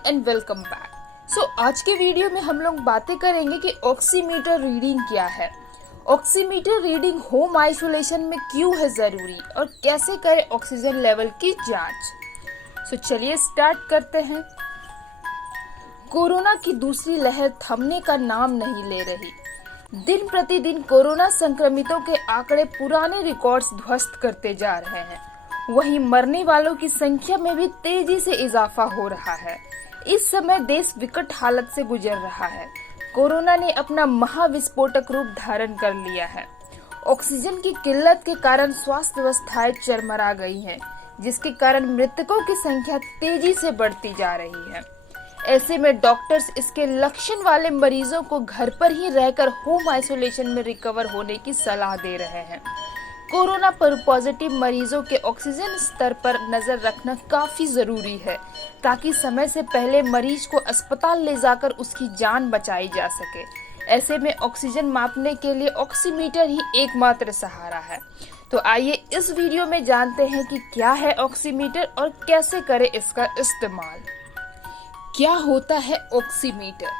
Everyone and welcome back. आज के video में हम लोग बातें करेंगे कि ऑक्सीमीटर रीडिंग क्या है, ऑक्सीमीटर रीडिंग होम आइसोलेशन में क्यों है जरूरी और कैसे करें ऑक्सीजन लेवल की जांच। चलिए स्टार्ट करते हैं। कोरोना की दूसरी लहर थमने का नाम नहीं ले रही। दिन प्रतिदिन कोरोना संक्रमितों के आंकड़े पुराने रिकॉर्ड्स ध्वस्त करते जा रहे हैं। वहीं मरने वालों की संख्या में भी तेजी से इजाफा हो रहा है। इस समय देश विकट हालत से गुजर रहा है। कोरोना ने अपना महाविस्फोटक रूप धारण कर लिया है। ऑक्सीजन की किल्लत के कारण स्वास्थ्य व्यवस्थाएं चरमरा गई हैं, जिसके कारण मृतकों की संख्या तेजी से बढ़ती जा रही है। ऐसे में डॉक्टर्स इसके लक्षण वाले मरीजों को घर पर ही रहकर होम आइसोलेशन में रिकवर होने की सलाह दे रहे हैं। कोरोना पर पॉजिटिव मरीजों के ऑक्सीजन स्तर पर नजर रखना काफी जरूरी है, ताकि समय से पहले मरीज को अस्पताल ले जाकर उसकी जान बचाई जा सके। ऐसे में ऑक्सीजन मापने के लिए ऑक्सीमीटर ही एकमात्र सहारा है। तो आइए इस वीडियो में जानते हैं कि क्या है ऑक्सीमीटर और कैसे करें इसका इस्तेमाल। क्या होता है ऑक्सीमीटर?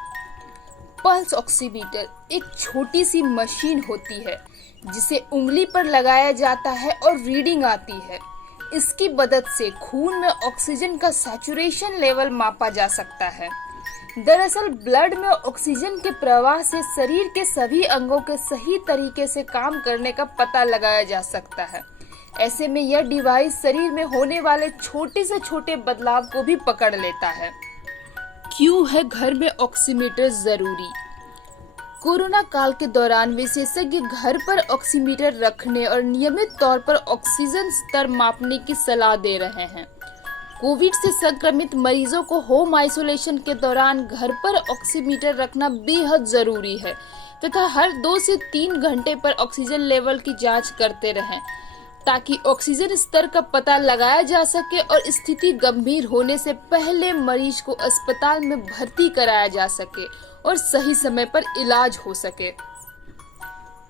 पल्स ऑक्सीमीटर एक छोटी सी मशीन होती है जिसे उंगली पर लगाया जाता है और रीडिंग आती है। इसकी मदद से खून में ऑक्सीजन का सैचुरेशन लेवल मापा जा सकता है। दरअसल ब्लड में ऑक्सीजन के प्रवाह से शरीर के सभी अंगों के सही तरीके से काम करने का पता लगाया जा सकता है। ऐसे में यह डिवाइस शरीर में होने वाले छोटे से छोटे बदलाव को भी पकड़ लेता है। क्यों है घर में ऑक्सीमीटर जरूरी? कोरोना काल के दौरान विशेषज्ञ घर पर ऑक्सीमीटर रखने और नियमित तौर पर ऑक्सीजन स्तर मापने की सलाह दे रहे हैं। कोविड से संक्रमित मरीजों को होम आइसोलेशन के दौरान घर पर ऑक्सीमीटर रखना बेहद जरूरी है तथा हर 2 से 3 घंटे पर ऑक्सीजन लेवल की जांच करते रहें, ताकि ऑक्सीजन स्तर का पता लगाया जा सके और स्थिति गंभीर होने से पहले मरीज को अस्पताल में भर्ती कराया जा सके और सही समय पर इलाज हो सके।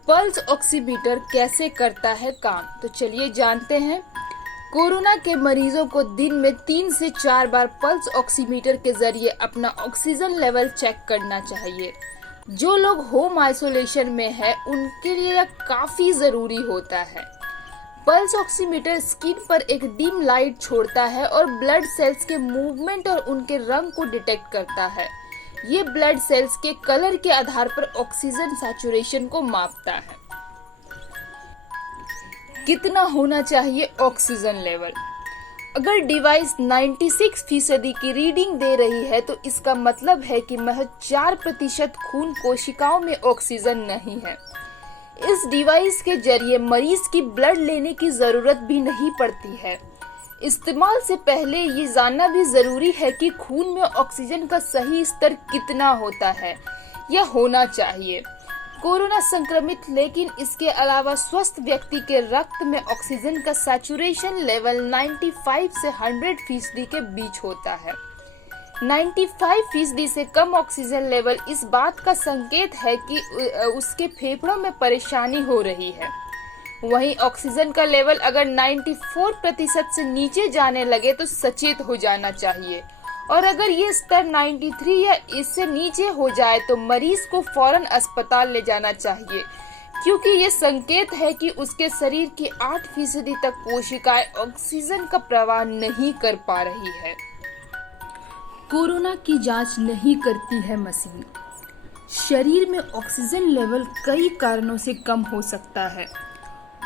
पल्स ऑक्सीमीटर कैसे करता है काम, तो चलिए जानते हैं। कोरोना के मरीजों को दिन में 3 से 4 बार पल्स ऑक्सीमीटर के जरिए अपना ऑक्सीजन लेवल चेक करना चाहिए। जो लोग होम आइसोलेशन में है उनके लिए यह काफी जरूरी होता है। पल्स ऑक्सीमीटर स्किन पर एक डिम लाइट छोड़ता है और ब्लड सेल्स के मूवमेंट और उनके रंग को डिटेक्ट करता है। ये ब्लड सेल्स के कलर के आधार पर ऑक्सीजन सैचुरेशन को मापता है। कितना होना चाहिए ऑक्सीजन लेवल? अगर डिवाइस 96% की रीडिंग दे रही है तो इसका मतलब है कि महज 4% खून कोशिकाओं में ऑक्सीजन नहीं है। इस डिवाइस के जरिए मरीज की ब्लड लेने की जरूरत भी नहीं पड़ती है। इस्तेमाल से पहले ये जानना भी जरूरी है कि खून में ऑक्सीजन का सही स्तर कितना होता है या होना चाहिए। कोरोना संक्रमित लेकिन इसके अलावा स्वस्थ व्यक्ति के रक्त में ऑक्सीजन का सैचुरेशन लेवल 95 से 100% के बीच होता है। 95% से कम ऑक्सीजन लेवल इस बात का संकेत है कि उसके फेफड़ों में परेशानी हो रही है। वहीं ऑक्सीजन का लेवल अगर 94% से नीचे जाने लगे तो सचेत हो जाना चाहिए, और अगर ये स्तर 93 या इससे नीचे हो जाए तो मरीज को फौरन अस्पताल ले जाना चाहिए, क्योंकि ये संकेत है कि उसके शरीर की 8% तक कोशिकाएं ऑक्सीजन का प्रवाह नहीं कर पा रही है। कोरोना की जांच नहीं करती है मशीन। शरीर में ऑक्सीजन लेवल कई कारणों से कम हो सकता है।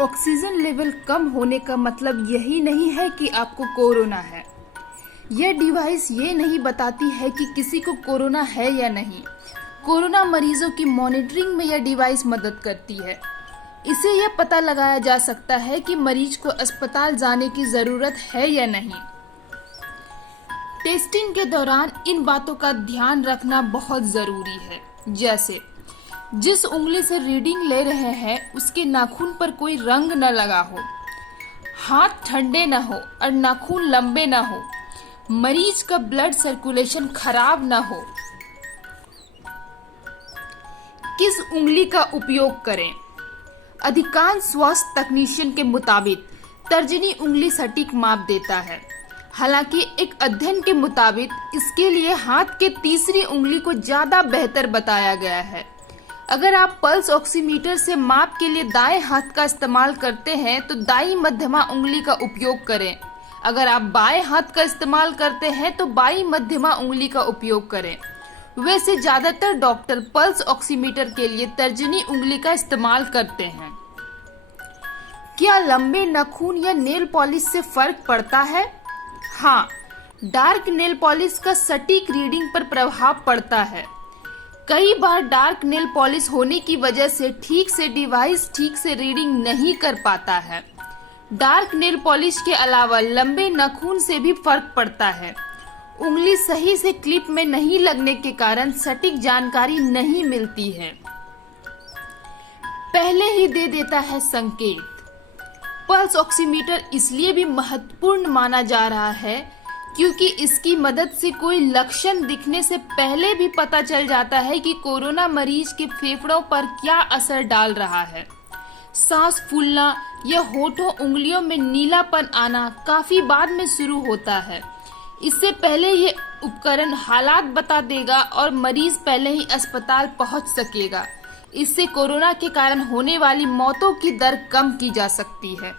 ऑक्सीजन लेवल कम होने का मतलब यही नहीं है कि आपको कोरोना है। यह डिवाइस ये नहीं बताती है कि किसी को कोरोना है या नहीं। कोरोना मरीजों की मॉनिटरिंग में यह डिवाइस मदद करती है। इसे यह पता लगाया जा सकता है कि मरीज को अस्पताल जाने की जरूरत है या नहीं। टेस्टिंग के दौरान इन बातों का ध्यान रखना बहुत जरूरी है, जैसे जिस उंगली से रीडिंग ले रहे हैं उसके नाखून पर कोई रंग न लगा हो, हाथ ठंडे न हो और नाखून लंबे न हो, मरीज का ब्लड सर्कुलेशन खराब न हो। किस उंगली का उपयोग करें? अधिकांश स्वास्थ्य तकनीशियन के मुताबिक तर्जनी उंगली सटीक माप देता है। हालांकि एक अध्ययन के मुताबिक इसके लिए हाथ के तीसरी उंगली को ज्यादा बेहतर बताया गया है। अगर आप पल्स ऑक्सीमीटर से माप के लिए दाएं हाथ का इस्तेमाल करते हैं तो दाईं मध्यमा उंगली का उपयोग करें। अगर आप बाएं हाथ का इस्तेमाल करते हैं तो बाईं मध्यमा उंगली का उपयोग करें। वैसे ज्यादातर डॉक्टर पल्स ऑक्सीमीटर के लिए तर्जनी उंगली का इस्तेमाल करते हैं। क्या लंबे नाखून या नेल पॉलिश से फर्क पड़ता है? हाँ, डार्क नेल पॉलिश का सटीक रीडिंग पर प्रभाव पड़ता है। कई बार डार्क नेल पॉलिश होने की वजह से डिवाइस ठीक से रीडिंग नहीं कर पाता है। डार्क नेल पॉलिश के अलावा लंबे नाखून से भी फर्क पड़ता है। उंगली सही से क्लिप में नहीं लगने के कारण सटीक जानकारी नहीं मिलती है, पहले ही दे देता है संकेत। पल्स ऑक्सीमीटर इसलिए भी महत्वपूर्ण माना जा रहा है क्योंकि इसकी मदद से कोई लक्षण दिखने से पहले भी पता चल जाता है कि कोरोना मरीज के फेफड़ों पर क्या असर डाल रहा है। सांस फूलना या होठों उंगलियों में नीलापन आना काफी बाद में शुरू होता है। इससे पहले ये उपकरण हालात बता देगा और मरीज पहले ही अस्पताल पहुंच सकेगा। इससे कोरोना के कारण होने वाली मौतों की दर कम की जा सकती है।